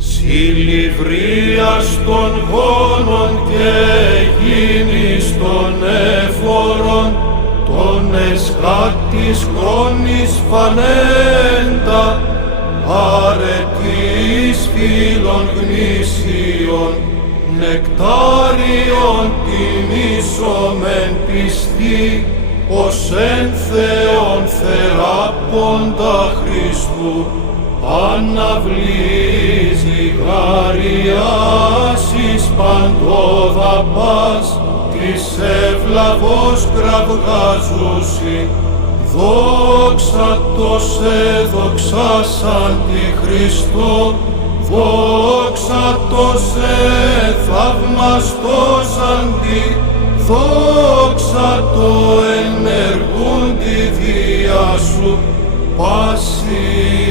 Συλληβρίας των γόνων και γίνης των εφόρων, των εσχάτης χρόνης φανέντα, αρετής φίλων γνήσιων, νεκτάριον τιμήσομεν πιστή, ως εν Θεόν θεράποντα Χριστού, αναβλής λιγαριάς εις παντόδαπας, της ευλαβώς κραυγάζουσι, δόξα το σε δοξάσαν τη Χριστό, δόξα το σε θαυμαστός αντι, δόξα το ενεργούν τη διά σου, πάση